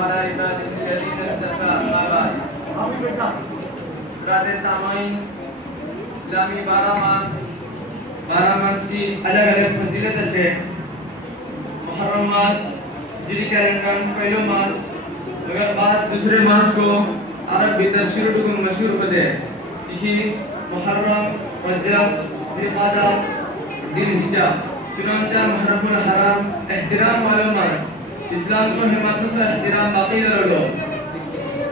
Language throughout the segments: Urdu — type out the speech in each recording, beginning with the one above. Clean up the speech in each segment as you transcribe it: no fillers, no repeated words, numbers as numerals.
وعلى عباده الذين اصطفى أما بعد. حضرات سامعین، اسلامی 12 ماس کی الگ الگ فضیلت ہے. محرم ماس جری کا رنگان پہلو ماس اگر بعض دوسرے ماس کو عرب بیتر شروع کو مشہور بدے اسی محرم، رجب، ذوالقعدہ، ذوالحجہ چنانچہ محرم الحرام احترام والو ماس اسلام کو حماسوں سے احترام باقی لڑو.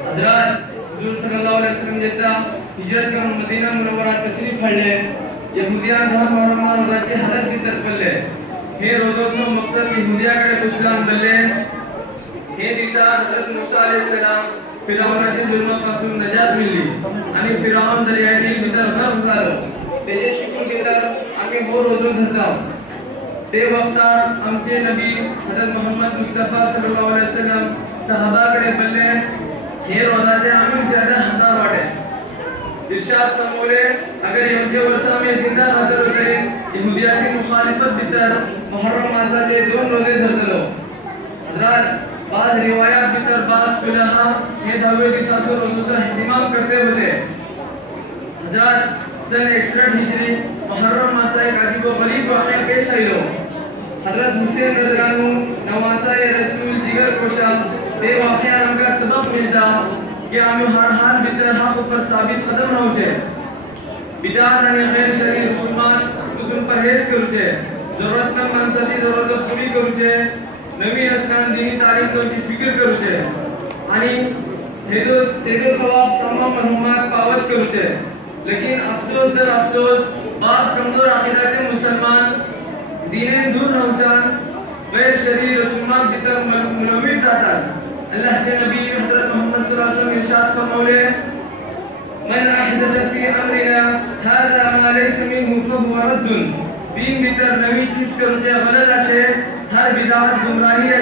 حضرات حضور صلی اللہ علیہ وسلم جیتا ہجرت کا مدینہ منورہ تشریف پھڑے یہودیان دھا محرم روزہ کی حالت کی طرف لے ہے روزوں سے مقصد یہودیہ کے اسلام بلے ہے دیسا حضرت موسیٰ علیہ السلام فرعون کے ظلم پاسوں نجات ملی یعنی فرعون دریائے نیل بھیتر غرق زالو تیجے شکر بھیتر ہمیں وہ روزوں دھرتا تے وقتا ہمچے نبی حضرت محمد مصطفیٰ صلی اللہ علیہ وسلم صحابہ کے بلے یہ روزہ سے ہمیں زیادہ ہزار واٹے ارشاد فرمولے اگر یومچے ورسہ میں دیندار حضر کرے یہودیہ کی مخالفت بتر محرم ماسا کے دون روزے دھرتلو. حضرات بعض روایات بتر بعض فلاحہ یہ دعوے کی ساسو روزوں کا اہتمام کرتے ہوئے حضرات سن 61 ہجری محرم ماسا ایک عجیب و غریب واقعہ پیش آئی لو. حضرت حسین رضی اللہ عنہ نواسہ رسول جگر کوشا دے واقعہ ہم کا سبب ملتا کہ ہمیں ہر حال بتر حق پر ثابت قدم نہ ہوتے بدعات یعنی غیر شرعی رسومات اسن پرہیز کرتے ضرورت کا منصدی ضرورت پوری کرتے نوی اسلام دینی تاریخ تو کی فکر کرتے یعنی تیدو ثواب سما مرحومات پاوت کرتے. لیکن افسوس در افسوس بعض کمزور عقیدہ کے مسلمان دین دور نوچان غیر شرعی رسومات بتر منویر داتا. اللہ کے نبی حضرت محمد صلی اللہ علیہ وسلم ارشاد فرمولے من احدث فی امرنا هذا ما ليس منه فهو رد. دین بتر نوی چیز کرتے غلط ہے ہر بدعت گمراہی ہے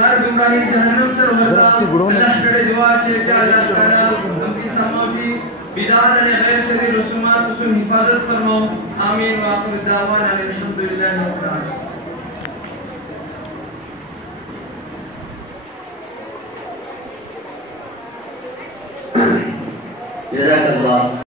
ہر گمراہی جہنم سے روزہ. اللہ کے دعا ہے کہ اللہ تعالی ہم کی سماجی بدعات اور غیر شرعی رسومات اس کی حفاظت فرماؤ. آمین واخر دعوانا الحمدللہ رب العالمین. جزاک اللہ.